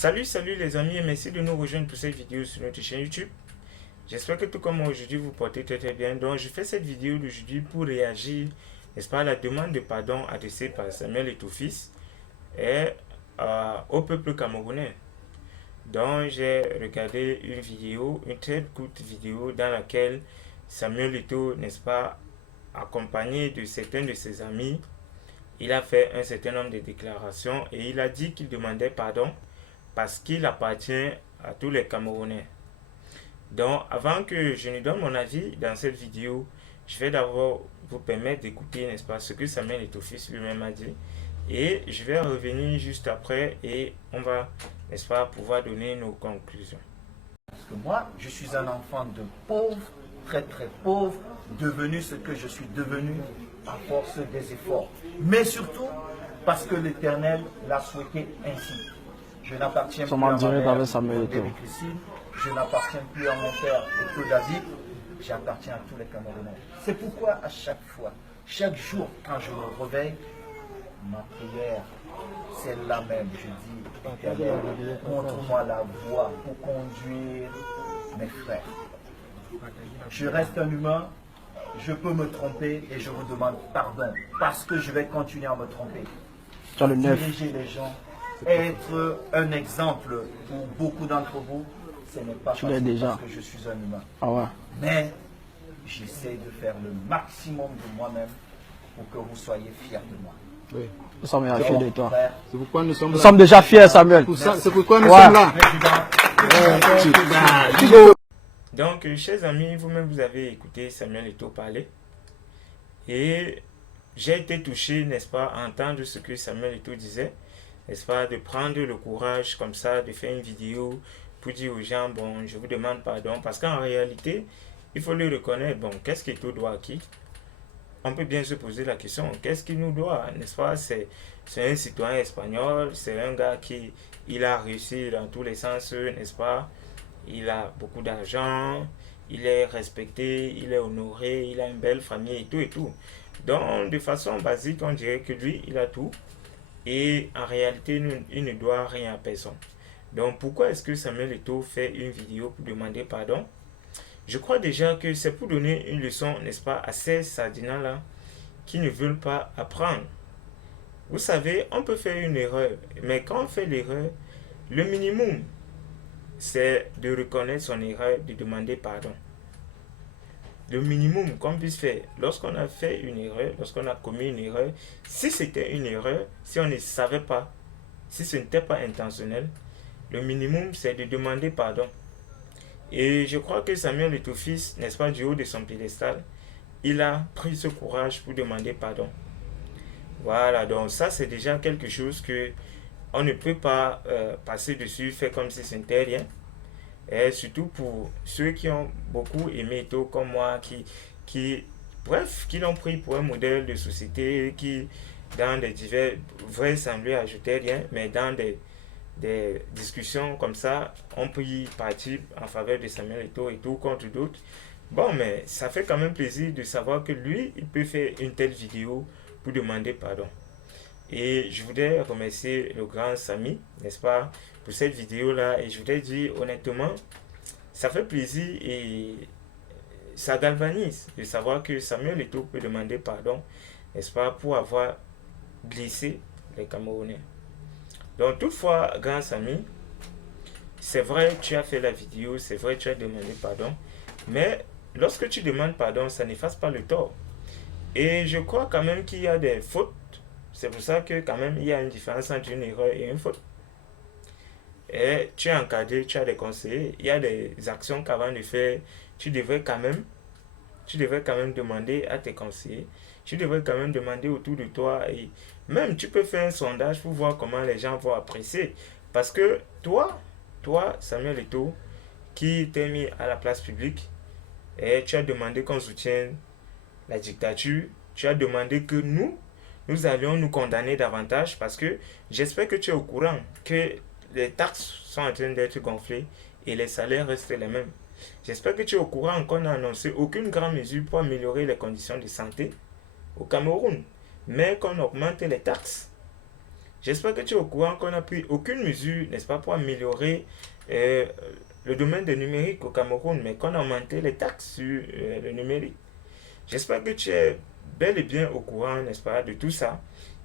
Salut les amis et merci de nous rejoindre pour cette vidéo sur notre chaîne YouTube. J'espère que tout comme moi aujourd'hui vous portez très bien. Donc je fais cette vidéo d'aujourd'hui pour réagir, n'est-ce pas, à la demande de pardon adressée par Samuel Eto'o-Fils et au peuple camerounais. Donc j'ai regardé une vidéo, une très courte vidéo dans laquelle Samuel Eto'o, n'est-ce pas, accompagné de certains de ses amis, il a fait un certain nombre de déclarations et il a dit qu'il demandait pardon parce qu'il appartient à tous les Camerounais. Donc, avant que je ne donne mon avis dans cette vidéo, je vais d'abord vous permettre d'écouter, n'est-ce pas, ce que Samuel Eto'o-Fils lui-même a dit. Et je vais revenir juste après et on va, n'est-ce pas, pouvoir donner nos conclusions. Parce que moi, je suis un enfant de pauvre, très pauvre, devenu ce que je suis devenu à force des efforts. Mais surtout, parce que l'Éternel l'a souhaité ainsi. Je n'appartiens plus à ma mère, je n'appartiens plus à mon père, Eto'o David, j'appartiens à tous les Camerounais. C'est pourquoi à chaque fois, chaque jour, quand je me réveille, ma prière, c'est la même. Je dis, Éternel, montre-moi la voie pour conduire mes frères. Je reste un humain, je peux me tromper et je vous demande pardon, parce que je vais continuer à me tromper. Diriger les gens, être un exemple pour beaucoup d'entre vous, ce n'est pas facile parce que je suis un humain. Mais j'essaie de faire le maximum de moi-même pour que vous soyez fiers de moi. Oui. Nous sommes fiers de toi. C'est pourquoi nous sommes là. Nous sommes déjà fiers, Samuel. C'est pourquoi nous sommes là. Donc, chers amis, vous-même vous avez écouté Samuel Eto'o parler. Et j'ai été touché, n'est-ce pas, à entendre ce que Samuel Eto'o disait. N'est-ce pas, de prendre le courage comme ça, de faire une vidéo pour dire aux gens, bon, je vous demande pardon. Parce qu'en réalité, il faut le reconnaître, bon, qu'est-ce qu'Eto'o doit à qui? On peut bien se poser la question, qu'est-ce qu'il nous doit, n'est-ce pas? C'est un citoyen espagnol, c'est un gars qui il a réussi dans tous les sens, n'est-ce pas? Il a beaucoup d'argent, il est respecté, il est honoré, il a une belle famille et tout. Donc, de façon basique, on dirait que lui, il a tout. Et en réalité, il ne doit rien à personne. Donc, pourquoi est-ce que Samuel Eto'o fait une vidéo pour demander pardon? Je crois déjà que c'est pour donner une leçon, n'est-ce pas, à ces sardinats-là qui ne veulent pas apprendre. Vous savez, on peut faire une erreur, mais quand on fait l'erreur, le minimum, c'est de reconnaître son erreur, de demander pardon. Le minimum qu'on puisse faire lorsqu'on a fait une erreur, lorsqu'on a commis une erreur, si c'était une erreur, si on ne savait pas, si ce n'était pas intentionnel, le minimum c'est de demander pardon. Et je crois que Samuel Eto'o-Fils, n'est-ce pas, du haut de son piédestal, il a pris ce courage pour demander pardon. Voilà, donc ça c'est déjà quelque chose que on ne peut pas passer dessus, faire comme si ce n'était rien. Et surtout pour ceux qui ont beaucoup aimé Eto'o comme moi, qui l'ont pris pour un modèle de société, qui dans des divers, sembler ajouter rien, mais dans des discussions comme ça, on peut y partir en faveur de Samuel Eto'o et tout contre d'autres. Bon, mais ça fait quand même plaisir de savoir que lui, il peut faire une telle vidéo pour demander pardon. Et je voudrais remercier le grand Samy, n'est-ce pas, pour cette vidéo-là. Et je voudrais dire honnêtement, ça fait plaisir et ça galvanise de savoir que Samuel Eto'o peut demander pardon, n'est-ce pas, pour avoir blessé les Camerounais. Donc toutefois, grand Samy, c'est vrai, tu as fait la vidéo, c'est vrai, tu as demandé pardon. Mais lorsque tu demandes pardon, ça n'efface pas le tort. Et je crois quand même qu'il y a des fautes. C'est pour ça que quand même il y a une différence entre une erreur et une faute. Et tu es encadré, tu as des conseillers, il y a des actions qu'avant de faire, tu devrais quand même demander à tes conseillers, tu devrais quand même demander autour de toi et même tu peux faire un sondage pour voir comment les gens vont apprécier. Parce que toi Samuel Eto'o, qui t'es mis à la place publique et tu as demandé qu'on soutienne la dictature, tu as demandé que nous allions nous condamner davantage parce que j'espère que tu es au courant que les taxes sont en train d'être gonflées et les salaires restent les mêmes. J'espère que tu es au courant qu'on n'a annoncé aucune grande mesure pour améliorer les conditions de santé au Cameroun, mais qu'on augmente les taxes. J'espère que tu es au courant qu'on n'a pris aucune mesure, n'est-ce pas, pour améliorer le domaine du numérique au Cameroun, mais qu'on a augmenté les taxes sur le numérique. J'espère que tu es bel et bien au courant, n'est-ce pas, de tout ça.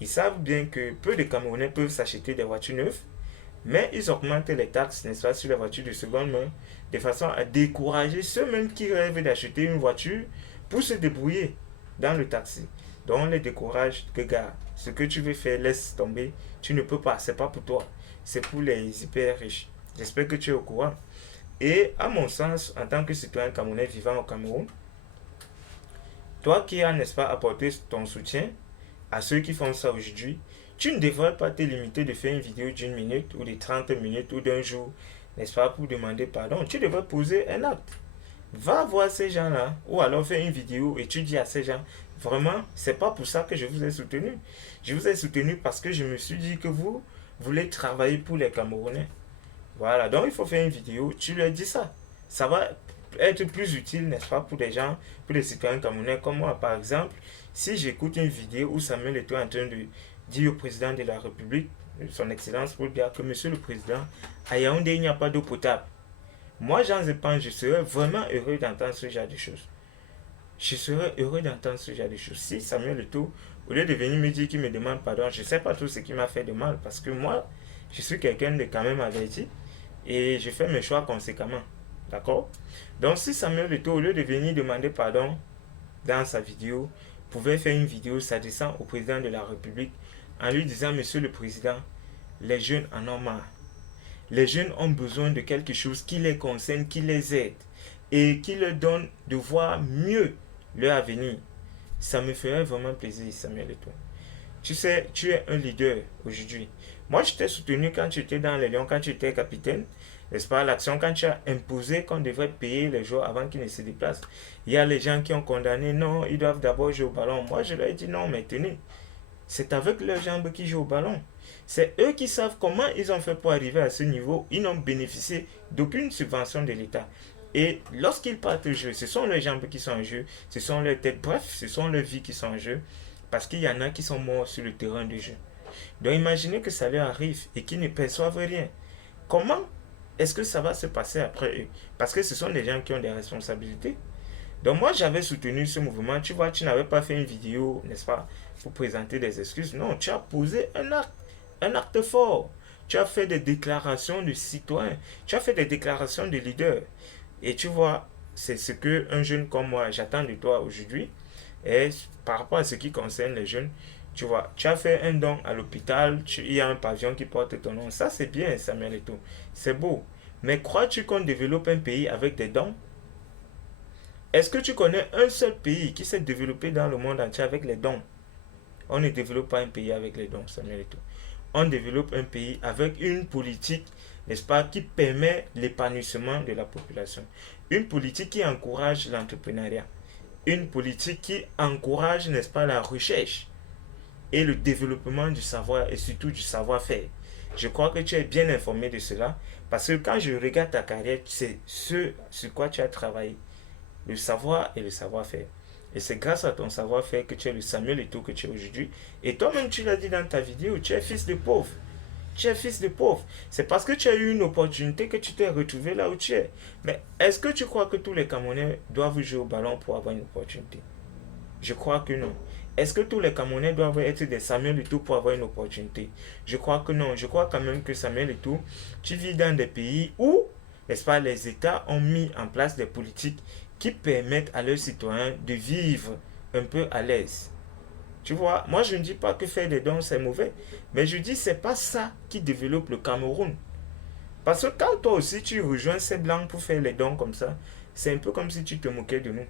Ils savent bien que peu de Camerounais peuvent s'acheter des voitures neuves, mais ils augmentent les taxes, n'est-ce pas, sur les voitures de seconde main, de façon à décourager ceux-mêmes qui rêvent d'acheter une voiture pour se débrouiller dans le taxi. Donc on les décourage, regarde, ce que tu veux faire, laisse tomber, tu ne peux pas, c'est pas pour toi, c'est pour les hyper riches. J'espère que tu es au courant. Et à mon sens, en tant que citoyen camerounais vivant au Cameroun, toi qui as, n'est-ce pas, apporté ton soutien à ceux qui font ça aujourd'hui, tu ne devrais pas te limiter de faire une vidéo d'une minute ou de 30 minutes ou d'un jour, n'est-ce pas, pour demander pardon. Tu devrais poser un acte. Va voir ces gens-là ou alors fais une vidéo et tu dis à ces gens, vraiment, c'est pas pour ça que je vous ai soutenu. Je vous ai soutenu parce que je me suis dit que vous voulez travailler pour les Camerounais. Voilà, donc il faut faire une vidéo, tu leur dis ça. Ça va être plus utile, n'est-ce pas, pour des gens, pour les citoyens camerounais comme moi. Par exemple, si j'écoute une vidéo où Samuel Eto'o est en train de dire au président de la République, son Excellence, pour dire que Monsieur le Président, à Yaoundé, il n'y a pas d'eau potable. Moi, Jean Zépan, je serais vraiment heureux d'entendre ce genre de choses. Je serais heureux d'entendre ce genre de choses. Si Samuel Eto'o, au lieu de venir me dire qu'il me demande pardon, je ne sais pas tout ce qui m'a fait de mal, parce que moi, je suis quelqu'un de quand même averti et je fais mes choix conséquemment. D'accord? Donc, si Samuel Eto'o, au lieu de venir demander pardon dans sa vidéo, pouvait faire une vidéo s'adressant au président de la République en lui disant, Monsieur le Président, les jeunes en ont marre. Les jeunes ont besoin de quelque chose qui les concerne, qui les aide et qui leur donne de voir mieux leur avenir. Ça me ferait vraiment plaisir, Samuel Eto'o. Tu sais, tu es un leader aujourd'hui. Moi, je t'ai soutenu quand tu étais dans les Lions, quand tu étais capitaine. N'est-ce pas, l'action quand tu as imposé qu'on devrait payer les joueurs avant qu'ils ne se déplacent. Il y a les gens qui ont condamné, non, ils doivent d'abord jouer au ballon. Moi, je leur ai dit non, mais tenez, c'est avec leurs jambes qu'ils jouent au ballon. C'est eux qui savent comment ils ont fait pour arriver à ce niveau. Ils n'ont bénéficié d'aucune subvention de l'État. Et lorsqu'ils partent au jeu, ce sont leurs jambes qui sont en jeu, ce sont leurs têtes, bref, ce sont leurs vies qui sont en jeu. Parce qu'il y en a qui sont morts sur le terrain de jeu. Donc imaginez que ça leur arrive et qu'ils ne perçoivent rien. Comment est-ce que ça va se passer après eux? Parce que ce sont des gens qui ont des responsabilités. Donc moi j'avais soutenu ce mouvement. Tu vois, tu n'avais pas fait une vidéo, n'est-ce pas, pour présenter des excuses. Non, tu as posé un acte fort. Tu as fait des déclarations de citoyens. Tu as fait des déclarations de leaders. Et tu vois, c'est ce qu'un jeune comme moi, j'attends de toi aujourd'hui. Et par rapport à ce qui concerne les jeunes, tu vois, tu as fait un don à l'hôpital, il y a un pavillon qui porte ton nom. Ça, c'est bien, Samuel Eto'o. C'est beau. Mais crois-tu qu'on développe un pays avec des dons? Est-ce que tu connais un seul pays qui s'est développé dans le monde entier avec les dons? On ne développe pas un pays avec les dons, Samuel Eto'o. On développe un pays avec une politique, n'est-ce pas, qui permet l'épanouissement de la population. Une politique qui encourage l'entrepreneuriat. Une politique qui encourage, n'est-ce pas, la recherche et le développement du savoir et surtout du savoir-faire. Je crois que tu es bien informé de cela parce que quand je regarde ta carrière, c'est ce sur quoi tu as travaillé. Le savoir et le savoir-faire. Et c'est grâce à ton savoir-faire que tu es le Samuel Eto'o que tu es aujourd'hui. Et toi-même, tu l'as dit dans ta vidéo, tu es fils de pauvre. Tu es fils de pauvre. C'est parce que tu as eu une opportunité que tu t'es retrouvé là où tu es. Mais est-ce que tu crois que tous les Camerounais doivent jouer au ballon pour avoir une opportunité? Je crois que non. Est-ce que tous les Camerounais doivent être des Samuel Eto'o pour avoir une opportunité? Je crois que non. Je crois quand même que Samuel Eto'o, tu vis dans des pays où, n'est-ce pas, les États ont mis en place des politiques qui permettent à leurs citoyens de vivre un peu à l'aise. Tu vois, moi je ne dis pas que faire des dons c'est mauvais, mais je dis c'est pas ça qui développe le Cameroun. Parce que quand toi aussi tu rejoins ces blancs pour faire les dons comme ça, c'est un peu comme si tu te moquais de nous.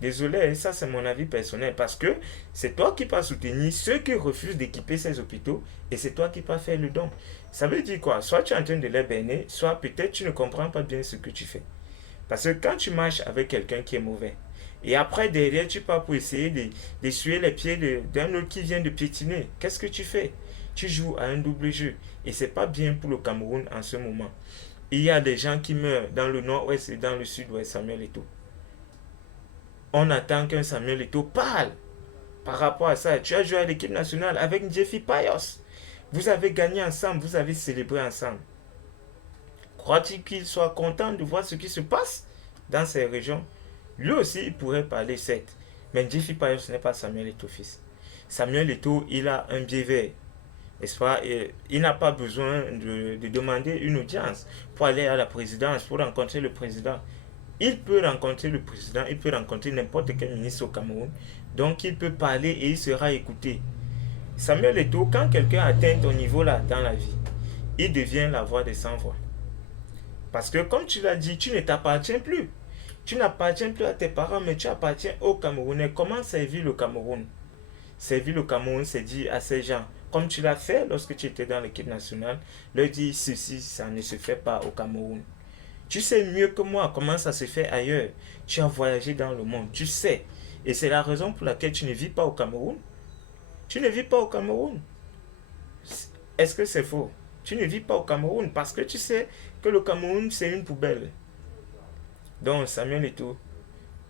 Désolé, ça c'est mon avis personnel, parce que c'est toi qui vas soutenir ceux qui refusent d'équiper ces hôpitaux et c'est toi qui vas faire le don. Ça veut dire quoi? Soit tu es en train de les berner, soit peut-être tu ne comprends pas bien ce que tu fais. Parce que quand tu marches avec quelqu'un qui est mauvais, et après derrière tu pars pour essayer d'essuyer les pieds d'un autre qui vient de piétiner, qu'est-ce que tu fais? Tu joues à un double jeu. Et c'est pas bien pour le Cameroun en ce moment. Il y a des gens qui meurent dans le nord-ouest et dans le sud-ouest, Samuel Eto'o. On attend qu'un Samuel Eto'o parle par rapport à ça. Tu as joué à l'équipe nationale avec Jeffy Payos. Vous avez gagné ensemble, vous avez célébré ensemble. Croit-il qu'il soit content de voir ce qui se passe dans ces régions? Lui aussi, il pourrait parler, certes. Mais Njéfi Payot, ce n'est pas Samuel Eto'o fils. Samuel Eto'o, il a un biais vert. N'est-ce pas? Et il n'a pas besoin de demander une audience pour aller à la présidence, pour rencontrer le président. Il peut rencontrer le président, il peut rencontrer n'importe quel ministre au Cameroun. Donc, il peut parler et il sera écouté. Samuel Eto'o, quand quelqu'un atteint ton niveau là dans la vie, il devient la voix des sans-voix. Parce que, comme tu l'as dit, tu ne t'appartiens plus. Tu n'appartiens plus à tes parents, mais tu appartiens aux Camerounais. Comment servir le Cameroun? Servir le Cameroun, c'est dire à ces gens, comme tu l'as fait lorsque tu étais dans l'équipe nationale, leur dire ceci, ça ne se fait pas au Cameroun. Tu sais mieux que moi comment ça se fait ailleurs. Tu as voyagé dans le monde, tu sais. Et c'est la raison pour laquelle tu ne vis pas au Cameroun. Tu ne vis pas au Cameroun. Est-ce que c'est faux? Tu ne vis pas au Cameroun parce que tu sais que le Cameroun, c'est une poubelle. Donc, Samuel Eto'o,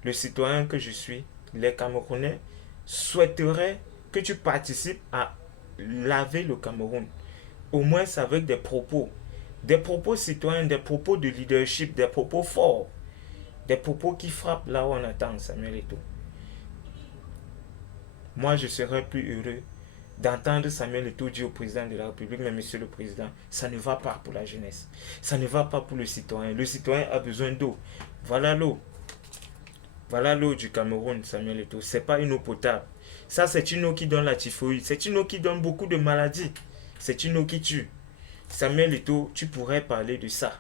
le citoyen que je suis, les Camerounais souhaiteraient que tu participes à laver le Cameroun. Au moins avec des propos citoyens, des propos de leadership, des propos forts, des propos qui frappent là où on attend, Samuel Eto'o. Moi, je serais plus heureux d'entendre Samuel Eto'o dire au président de la République, mais monsieur le président, ça ne va pas pour la jeunesse. Ça ne va pas pour le citoyen. Le citoyen a besoin d'eau. Voilà l'eau. Voilà l'eau du Cameroun, Samuel Eto'o. Ce n'est pas une eau potable. Ça, c'est une eau qui donne la typhoïde. C'est une eau qui donne beaucoup de maladies. C'est une eau qui tue. Samuel Eto'o, tu pourrais parler de ça.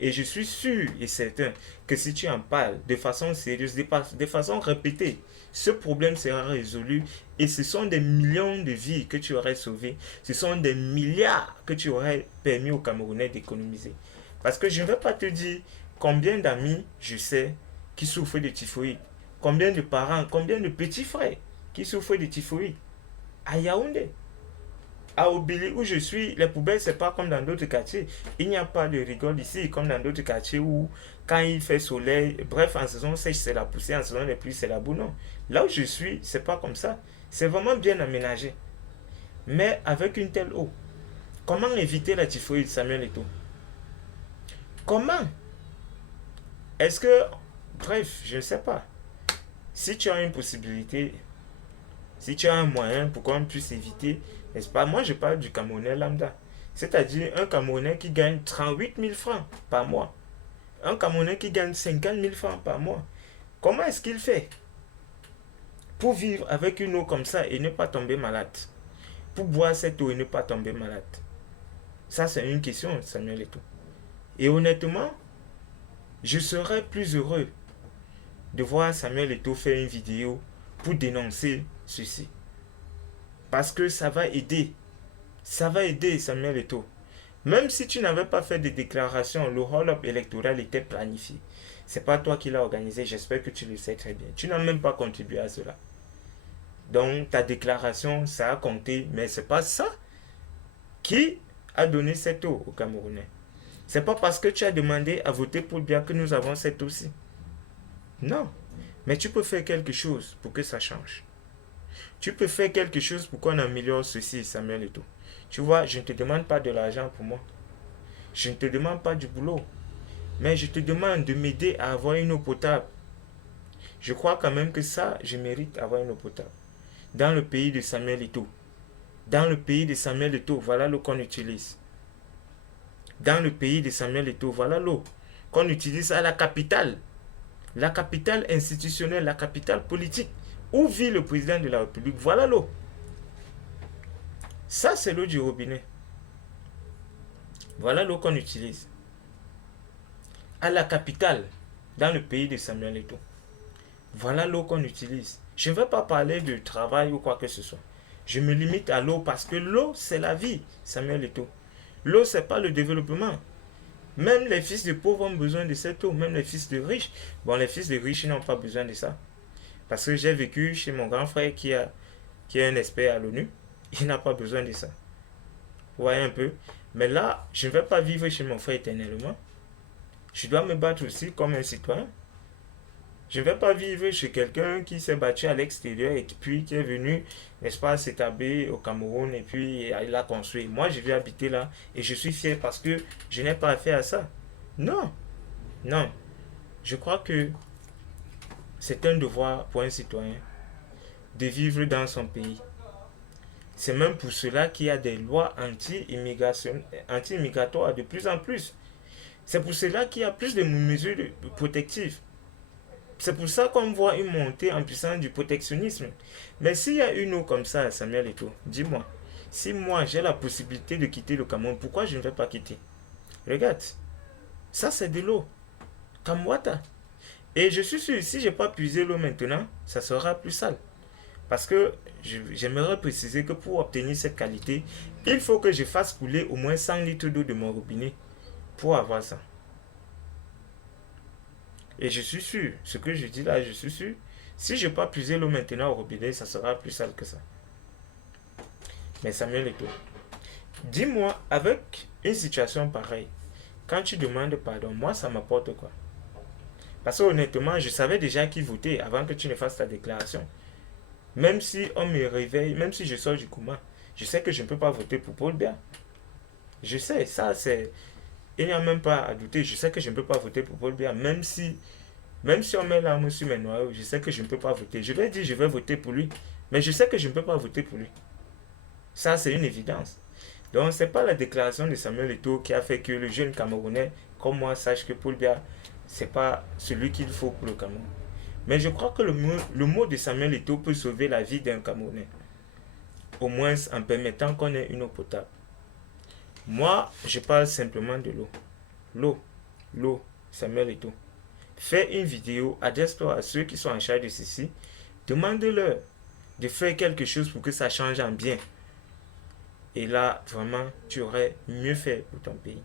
Et je suis sûr et certain que si tu en parles de façon sérieuse, de façon répétée, ce problème sera résolu et ce sont des millions de vies que tu aurais sauvées. Ce sont des milliards que tu aurais permis aux Camerounais d'économiser. Parce que je ne vais pas te dire combien d'amis je sais qui souffrent de typhoïde. Combien de parents, combien de petits frères qui souffrent de typhoïde. À Yaoundé. À Obili où je suis, les poubelles, c'est pas comme dans d'autres quartiers. Il n'y a pas de rigole ici, comme dans d'autres quartiers où, quand il fait soleil, bref, en saison sèche, c'est la poussière, en saison des pluies, c'est la boue. Non. Là où je suis, c'est pas comme ça. C'est vraiment bien aménagé. Mais avec une telle eau, comment éviter la typhoïde, Samuel Eto'o? Comment? Est-ce que, bref, je ne sais pas. Si tu as une possibilité, si tu as un moyen pour qu'on puisse éviter, n'est-ce pas? Moi, je parle du Camerounais lambda. C'est-à-dire un Camerounais qui gagne 38 000 francs par mois. Un Camerounais qui gagne 50 000 francs par mois. Comment est-ce qu'il fait pour vivre avec une eau comme ça et ne pas tomber malade? Pour boire cette eau et ne pas tomber malade? Ça, c'est une question, Samuel Eto'o. Et honnêtement, je serais plus heureux de voir Samuel Eto'o faire une vidéo pour dénoncer ceci. Parce que ça va aider. Ça va aider Samuel Eto'o. Même si tu n'avais pas fait de déclaration, le hold-up électoral était planifié. C'est pas toi qui l'as organisé, j'espère que tu le sais très bien. Tu n'as même pas contribué à cela. Donc ta déclaration, ça a compté, mais c'est pas ça qui a donné cette eau aux Camerounais. C'est pas parce que tu as demandé à voter pour bien que nous avons cette eau-ci. Non. Mais tu peux faire quelque chose pour que ça change. Tu peux faire quelque chose pour qu'on améliore ceci, Samuel Eto'o. Tu vois, je ne te demande pas de l'argent pour moi. Je ne te demande pas du boulot. Mais je te demande de m'aider à avoir une eau potable. Je crois quand même que ça, je mérite d'avoir une eau potable. Dans le pays de Samuel Eto'o. Dans le pays de Samuel Eto'o, voilà l'eau qu'on utilise. Dans le pays de Samuel Eto'o, voilà l'eau qu'on utilise à la capitale. La capitale institutionnelle, la capitale politique. Où vit le président de la République? Voilà l'eau. Ça, c'est l'eau du robinet. Voilà l'eau qu'on utilise. À la capitale, dans le pays de Samuel Eto'o. Voilà l'eau qu'on utilise. Je ne vais pas parler de travail ou quoi que ce soit. Je me limite à l'eau parce que l'eau, c'est la vie, Samuel Eto'o. L'eau, ce n'est pas le développement. Même les fils de pauvres ont besoin de cette eau. Même les fils de riches. Bon, les fils de riches n'ont pas besoin de ça. Parce que j'ai vécu chez mon grand frère qui est un expert à l'ONU. Il n'a pas besoin de ça. Vous voyez un peu. Mais là, je ne vais pas vivre chez mon frère éternellement. Je dois me battre aussi comme un citoyen. Je ne vais pas vivre chez quelqu'un qui s'est battu à l'extérieur et puis qui est venu, n'est-ce pas, s'établir au Cameroun et puis il a construit. Moi, je vais habiter là et je suis fier parce que je n'ai pas affaire à ça. Non, non. Je crois que c'est un devoir pour un citoyen de vivre dans son pays. C'est même pour cela qu'il y a des lois anti-immigratoires de plus en plus. C'est pour cela qu'il y a plus de mesures protectives. C'est pour ça qu'on voit une montée en puissance du protectionnisme. Mais s'il y a une eau comme ça, Samuel Eto'o, dis-moi, si moi j'ai la possibilité de quitter le Cameroun, pourquoi je ne vais pas quitter? Regarde, ça c'est de l'eau. Kamwata. Et je suis sûr, si je n'ai pas puisé l'eau maintenant, ça sera plus sale. Parce que j'aimerais préciser que pour obtenir cette qualité, il faut que je fasse couler au moins 100 litres d'eau de mon robinet pour avoir ça. Et je suis sûr, ce que je dis là, je suis sûr, si je n'ai pas puiser l'eau maintenant au robinet, ça sera plus sale que ça. Mais Samuel Eto'o, dis-moi, avec une situation pareille, quand tu demandes pardon, moi ça m'apporte quoi? Parce que honnêtement, je savais déjà qui voter avant que tu ne fasses ta déclaration. Même si on me réveille, même si je sors du coma, je sais que je ne peux pas voter pour Paul Biya. Je sais, ça c'est... Il n'y a même pas à douter, je sais que je ne peux pas voter pour Paul Biya. Même si on met l'arme sur mes noyaux, je sais que je ne peux pas voter. Je vais dire je vais voter pour lui, mais je sais que je ne peux pas voter pour lui. Ça c'est une évidence. Donc ce n'est pas la déclaration de Samuel Eto'o qui a fait que le jeune Camerounais comme moi sache que Paul Biya, ce n'est pas celui qu'il faut pour le Cameroun. Mais je crois que le mot de Samuel Eto'o peut sauver la vie d'un Camerounais. Au moins en permettant qu'on ait une eau potable. Moi, je parle simplement de l'eau. L'eau, Samuel Eto'o. Fais une vidéo, adresse-toi à ceux qui sont en charge de ceci. Demande-leur de faire quelque chose pour que ça change en bien. Et là, vraiment, tu aurais mieux fait pour ton pays.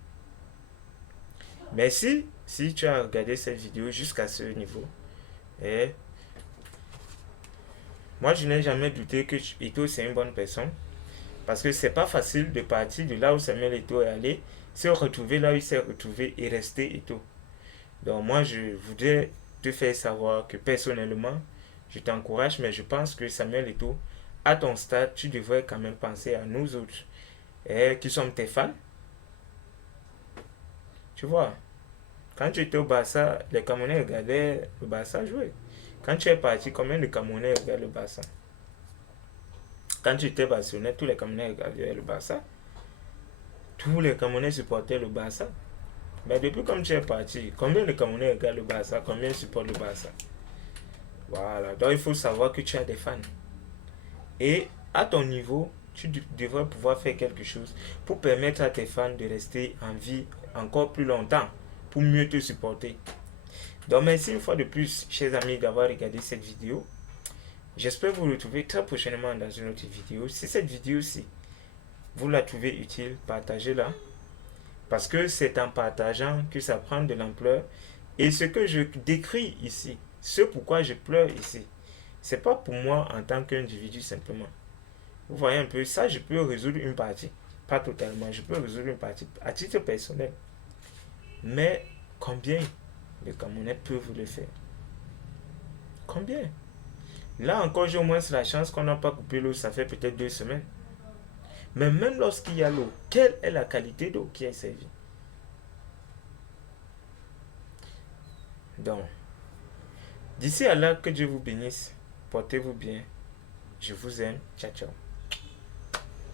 Merci si tu as regardé cette vidéo jusqu'à ce niveau. Et moi, je n'ai jamais douté que Eto'o c'est une bonne personne. Parce que c'est pas facile de partir de là où Samuel Eto'o est allé, se retrouver là où il s'est retrouvé et rester Eto'o. Donc moi, je voudrais te faire savoir que personnellement, je t'encourage, mais je pense que Samuel Eto'o, à ton stade, tu devrais quand même penser à nous autres, qui sommes tes fans. Tu vois, quand tu étais au Barça, les Camerounais regardaient le Barça jouer. Quand tu es parti, combien de Camerounais regardent le Barça? Quand tu étais Barcelonais, tous les Camerounais regardaient le Barça. Tous les Camerounais supportaient le Barça. Mais depuis comme tu es parti, combien de Camerounais regardent le Barça? Combien supportent le Barça? Voilà. Donc il faut savoir que tu as des fans. Et à ton niveau, tu devrais pouvoir faire quelque chose pour permettre à tes fans de rester en vie encore plus longtemps, pour mieux te supporter. Donc merci une fois de plus, chers amis, d'avoir regardé cette vidéo. J'espère vous retrouver très prochainement dans une autre vidéo. Si cette vidéo-ci, vous la trouvez utile, partagez-la. Parce que c'est en partageant que ça prend de l'ampleur. Et ce que je décris ici, ce pourquoi je pleure ici, c'est pas pour moi en tant qu'individu simplement. Vous voyez un peu, ça je peux résoudre une partie. Pas totalement, je peux résoudre une partie à titre personnel. Mais combien de Camerounais peuvent le faire? Combien? Là encore, j'ai au moins la chance qu'on n'a pas coupé l'eau, ça fait peut-être 2 semaines. Mais même lorsqu'il y a l'eau, quelle est la qualité d'eau qui est servie? Donc, d'ici à là, que Dieu vous bénisse. Portez-vous bien. Je vous aime. Ciao, ciao.